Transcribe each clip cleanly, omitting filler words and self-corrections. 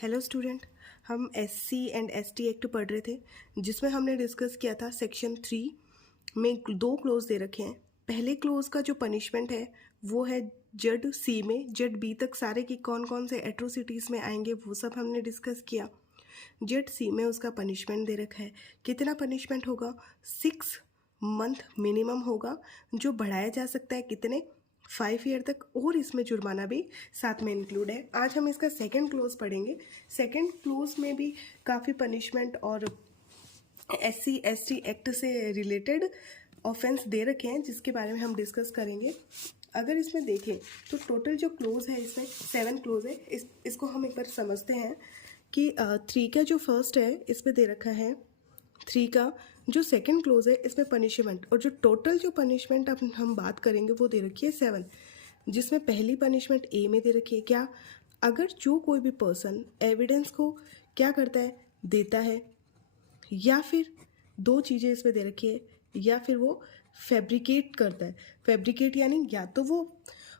Hello student, हम SC and ST act पढ़ रहे थे जिसमें हमने डिस्कस किया था सेक्शन 3 में दो क्लोज दे रखे हैं। पहले क्लोज का जो पनिशमेंट है वो है जड सी में, जड बी तक सारे की कौन कौन से एट्रोसिटीज़ में आएंगे वो सब हमने डिस्कस किया। जड सी में उसका पनिशमेंट दे रखा है। कितना पनिशमेंट होगा? 6 मंथ मिनिमम होगा, जो बढ़ाया जा सकता है कितने? 5 ईयर तक, और इसमें जुर्माना भी साथ में इंक्लूड है। आज हम इसका सेकंड क्लोज पढ़ेंगे। सेकंड क्लोज में भी काफ़ी पनिशमेंट और SC ST एक्ट से रिलेटेड ऑफेंस दे रखे हैं जिसके बारे में हम डिस्कस करेंगे। अगर इसमें देखें तो टोटल जो क्लोज है इसमें 7 क्लोज है। इसको हम एक बार समझते हैं कि 3 का जो फर्स्ट है इसमें दे रखा है 3 का जो सेकंड क्लोज है इसमें पनिशमेंट, और जो टोटल जो पनिशमेंट अब हम बात करेंगे वो दे रखी है 7, जिसमें पहली पनिशमेंट ए में दे रखी है क्या? अगर जो कोई भी पर्सन एविडेंस को क्या करता है, देता है, या फिर दो चीज़ें इसमें दे रखी है, या फिर वो फैब्रिकेट करता है। फैब्रिकेट यानी या तो वो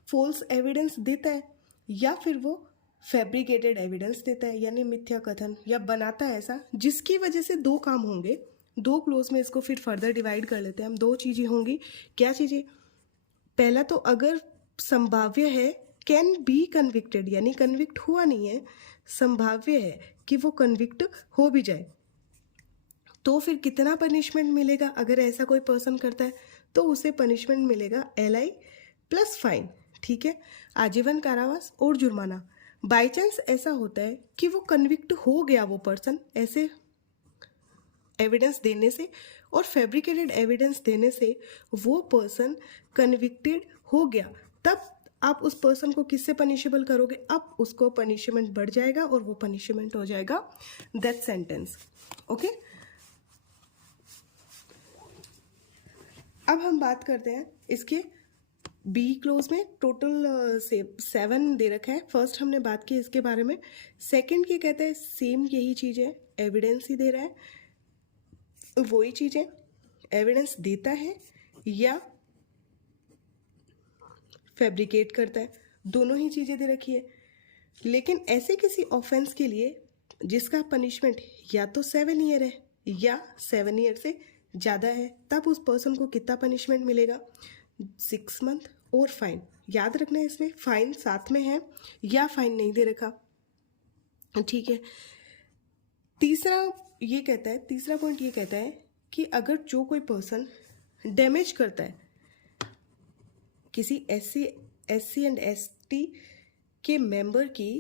फॉल्स एविडेंस देता है या फिर वो फैब्रिकेटेड एविडेंस देता है, यानी मिथ्या कथन, या बनाता है ऐसा, जिसकी वजह से दो काम होंगे। दो क्लोज में इसको फिर फर्दर डिवाइड कर लेते हैं हम। दो चीज़ें होंगी। क्या चीज़ें? पहला तो अगर संभाव्य है, कैन बी कन्विक्टेड, यानी कन्विक्ट हुआ नहीं है, संभाव्य है कि वो कन्विक्ट हो भी जाए, तो फिर कितना पनिशमेंट मिलेगा? अगर ऐसा कोई पर्सन करता है तो उसे पनिशमेंट मिलेगा LI प्लस फाइन, ठीक है, आजीवन कारावास और जुर्माना। बाय चांस ऐसा होता है कि वो कन्विक्ट हो गया, वो पर्सन ऐसे एविडेंस देने से और फैब्रिकेटेड एविडेंस देने से वो पर्सन कन्विक्टेड हो गया, तब आप उस पर्सन को किससे पनिशेबल करोगे? अब उसको पनिशमेंट बढ़ जाएगा और वो पनिशमेंट हो जाएगा डेथ सेंटेंस। ओके, अब हम बात करते हैं इसके बी क्लोज में। टोटल 7 दे रखा है। फर्स्ट हमने बात की इसके बारे में। सेकंड ये कहता है सेम यही चीज़ है, एविडेंस ही दे रहा है, वही चीज़ें एविडेंस देता है या फैब्रिकेट करता है, दोनों ही चीज़ें दे रखी है। लेकिन ऐसे किसी ऑफेंस के लिए जिसका पनिशमेंट या तो 7 ईयर है या 7 ईयर से ज़्यादा है, तब उस पर्सन को कितना पनिशमेंट मिलेगा? 6 मंथ और फाइन। याद रखना है इसमें फाइन साथ में है या फाइन नहीं दे रखा, ठीक है। तीसरा पॉइंट ये कहता है कि अगर जो कोई पर्सन डैमेज करता है किसी SC एंड ST के मेंबर की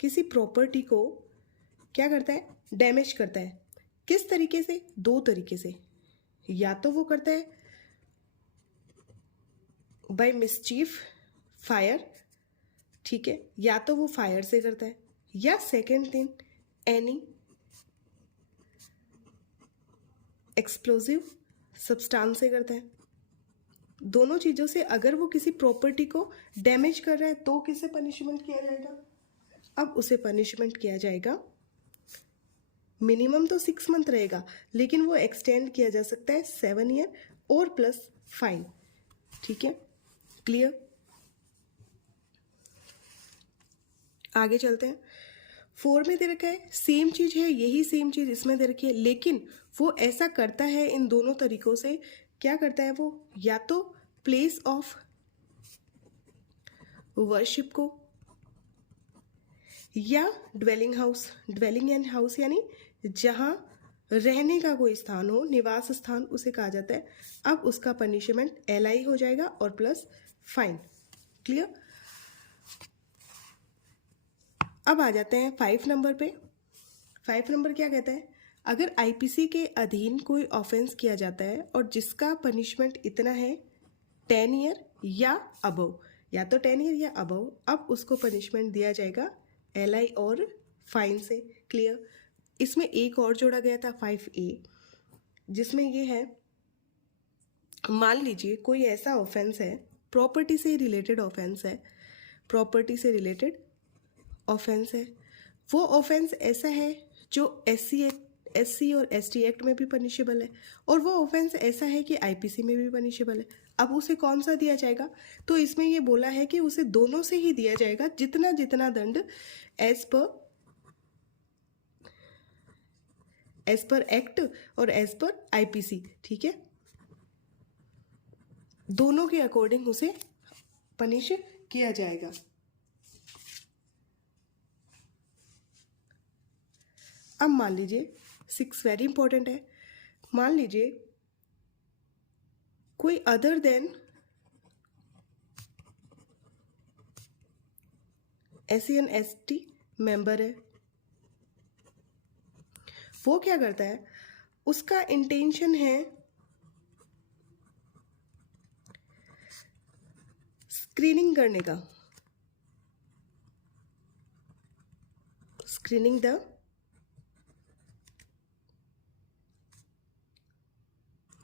किसी प्रॉपर्टी को, क्या करता है? डैमेज करता है। किस तरीके से? 2 तरीके से। या तो वो करता है बाय मिसचीफ, फायर, ठीक है, या तो वो फायर से करता है, या second thing any explosive substance से करता है। दोनों चीज़ों से अगर वो किसी प्रॉपर्टी को डैमेज कर रहा है तो किसे पनिशमेंट किया जाएगा? अब उसे पनिशमेंट किया जाएगा, मिनिमम तो 6 मंथ रहेगा, लेकिन वो एक्सटेंड किया जा सकता है 7 ईयर और प्लस फाइन, ठीक है, क्लियर। आगे चलते हैं। 4 में दे रखा है सेम चीज़ है, यही सेम चीज़ इसमें दे रखी है, लेकिन वो ऐसा करता है इन दोनों तरीकों से। क्या करता है वो? या तो प्लेस ऑफ वर्शिप को, या ड्वेलिंग एंड हाउस यानी जहाँ रहने का कोई स्थान हो, निवास स्थान, उसे कहा जाता है। अब उसका पनिशमेंट LI हो जाएगा और प्लस फाइन, क्लियर। अब आ जाते हैं 5 नंबर पे। 5 नंबर क्या कहता है? अगर IPC के अधीन कोई ऑफेंस किया जाता है और जिसका पनिशमेंट इतना है 10 ईयर या अबव, या तो 10 ईयर या अबव, अब उसको पनिशमेंट दिया जाएगा LI और फाइन से, क्लियर। इसमें एक और जोड़ा गया था 5A, जिसमें ये है, मान लीजिए कोई ऐसा ऑफेंस है, प्रॉपर्टी से रिलेटेड ऑफेंस है, वो ऑफेंस ऐसा है जो SC एससी और एसटी एक्ट में भी पनिशेबल है, और वो ऑफेंस ऐसा है कि आईपीसी में भी पनिशेबल है। अब उसे कौन सा दिया जाएगा, तो इसमें ये बोला है कि उसे दोनों से ही दिया जाएगा, जितना जितना दंड एज पर एक्ट और एज पर आईपीसी, ठीक है, दोनों के अकॉर्डिंग उसे पनिश किया जाएगा। अब मान लीजिए 6 वेरी इंपॉर्टेंट है, मान लीजिए कोई other than SC and ST member है, वो क्या करता है, उसका इंटेंशन है स्क्रीनिंग करने का, स्क्रीनिंग द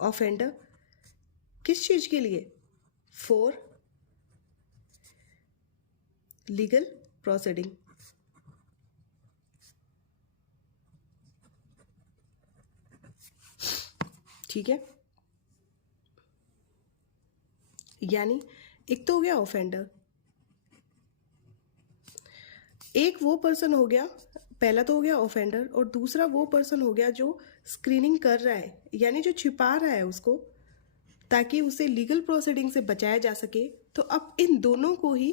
ऑफेंडर, किस चीज के लिए, फॉर लीगल प्रोसीडिंग। ठीक है, यानी एक तो हो गया ऑफेंडर, एक वो पर्सन हो गया, पहला तो हो गया ऑफेंडर, और दूसरा वो पर्सन हो गया जो स्क्रीनिंग कर रहा है, यानी जो छिपा रहा है उसको, ताकि उसे लीगल प्रोसीडिंग से बचाया जा सके। तो अब इन दोनों को ही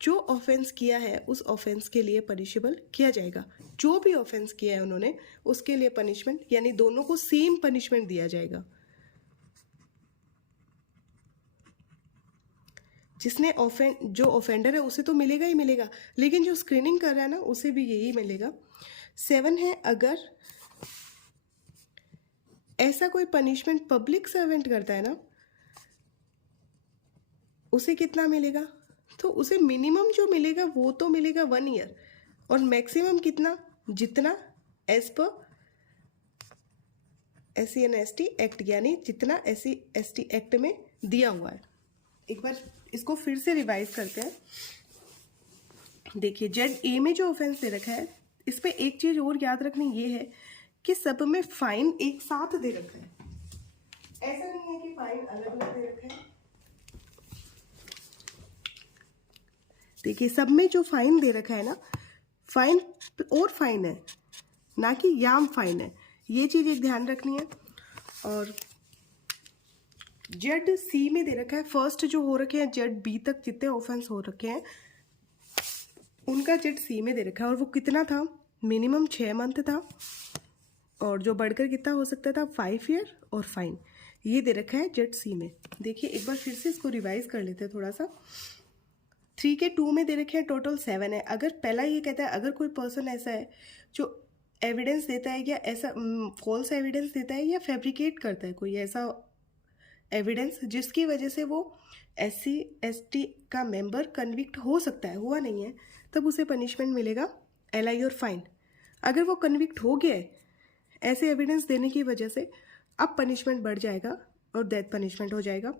जो ऑफेंस किया है उस ऑफेंस के लिए पनिशेबल किया जाएगा। जो भी ऑफेंस किया है उन्होंने उसके लिए पनिशमेंट, यानी दोनों को सेम पनिशमेंट दिया जाएगा। जिसने जो ऑफेंडर है उसे तो मिलेगा ही मिलेगा, लेकिन जो स्क्रीनिंग कर रहा है ना उसे भी यही मिलेगा। 7 है, अगर ऐसा कोई पनिशमेंट पब्लिक सर्वेंट करता है ना, उसे कितना मिलेगा, तो उसे मिनिमम जो मिलेगा वो तो मिलेगा 1 ईयर, और मैक्सिमम कितना, जितना as per SC and ST act, यानी जितना एससी एसटी एक्ट में दिया हुआ है। एक बार इसको फिर से रिवाइज करते हैं। देखिए, जेड ए में जो ऑफेंस दे रखा है, इस पे एक चीज और याद रखनी ये है कि सब में फाइन एक साथ दे रखा है, ऐसा नहीं है कि फाइन अलग अलग दे रखा है। देखिए, सब में जो फाइन दे रखा है ना, फाइन और फाइन है, ना कि याम फाइन है, ये चीज एक ध्यान रखनी है। और जेड सी में दे रखा है, फर्स्ट जो हो रखे हैं जेड बी तक जितने ऑफेंस हो रखे हैं उनका जेड सी में दे रखा है, और वो कितना था, मिनिमम 6 मंथ था, और जो बढ़कर कितना हो सकता था 5 ईयर, और फाइन ये दे रखा है जेड सी में। देखिए, एक बार फिर से इसको रिवाइज कर लेते हैं थोड़ा सा। 3 के 2 में दे रखे हैं टोटल 7 है। अगर पहला ये कहता है अगर कोई पर्सन ऐसा है जो एविडेंस देता है या ऐसा फॉल्स एविडेंस देता है या फैब्रिकेट करता है कोई ऐसा एविडेंस जिसकी वजह से वो एससी एसटी का मेंबर कन्विक्ट हो सकता है, हुआ नहीं है, तब उसे पनिशमेंट मिलेगा LI और फाइन। अगर वो कन्विक्ट हो गया है ऐसे एविडेंस देने की वजह से, अब पनिशमेंट बढ़ जाएगा और डेथ पनिशमेंट हो जाएगा।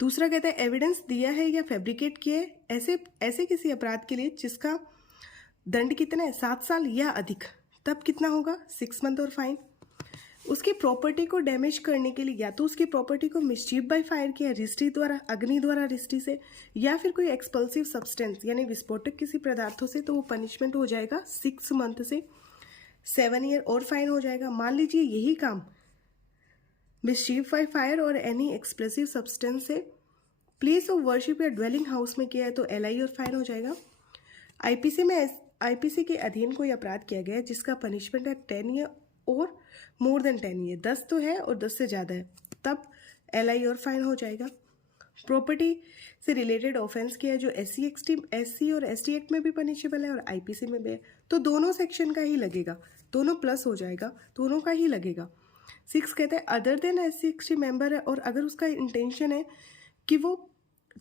दूसरा कहता है एविडेंस दिया है या फैब्रिकेट किया है ऐसे किसी अपराध के लिए जिसका दंड कितना है 7 साल या अधिक, तब कितना होगा 6 मंथ और फाइन। उसकी प्रॉपर्टी को डैमेज करने के लिए या तो उसकी प्रॉपर्टी को मिसचीफ बाय फायर किया रिस्टी द्वारा, अग्नि द्वारा रिस्टी से, या फिर कोई एक्सप्लोसिव सब्सटेंस यानी विस्फोटक किसी पदार्थों से, तो वो पनिशमेंट हो जाएगा 6 मंथ से 7 ईयर और फाइन हो जाएगा। मान लीजिए यही काम मिसचीफ बाय फायर और एनी एक्सप्लोसिव सब्सटेंस से प्लेस ऑफ वर्शिप या ड्वेलिंग हाउस में किया है तो LI और फाइन हो जाएगा। आईपीसी के अधीन कोई अपराध किया गया है जिसका पनिशमेंट है 10 ईयर और मोर देन 10 ईयर, 10 तो है और 10 से ज़्यादा है, तब LI और फाइन हो जाएगा। प्रॉपर्टी से रिलेटेड ऑफेंस किया है जो SC और ST एक्ट में भी पनिशेबल है और आईपीसी में भी है, तो दोनों सेक्शन का ही लगेगा, दोनों प्लस हो जाएगा, दोनों का ही लगेगा। 6 कहते हैं अदर देन SC मेंबर है, और अगर उसका इंटेंशन है कि वो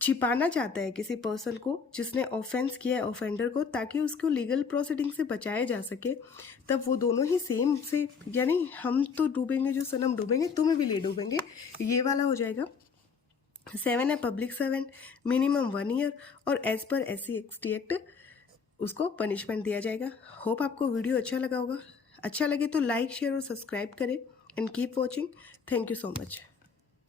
छिपाना चाहता है किसी पर्सन को जिसने ऑफेंस किया है ऑफेंडर को, ताकि उसको लीगल प्रोसीडिंग से बचाया जा सके, तब वो दोनों ही सेम से, यानी हम तो डूबेंगे जो सनम डूबेंगे तुम्हें भी ले डूबेंगे, ये वाला हो जाएगा। 7 है पब्लिक सर्वेंट, मिनिमम 1 ईयर, और as per SC ST act उसको पनिशमेंट दिया जाएगा। होप आपको वीडियो अच्छा लगा होगा। अच्छा लगे तो लाइक शेयर और सब्सक्राइब करें and keep watching. Thank you so much.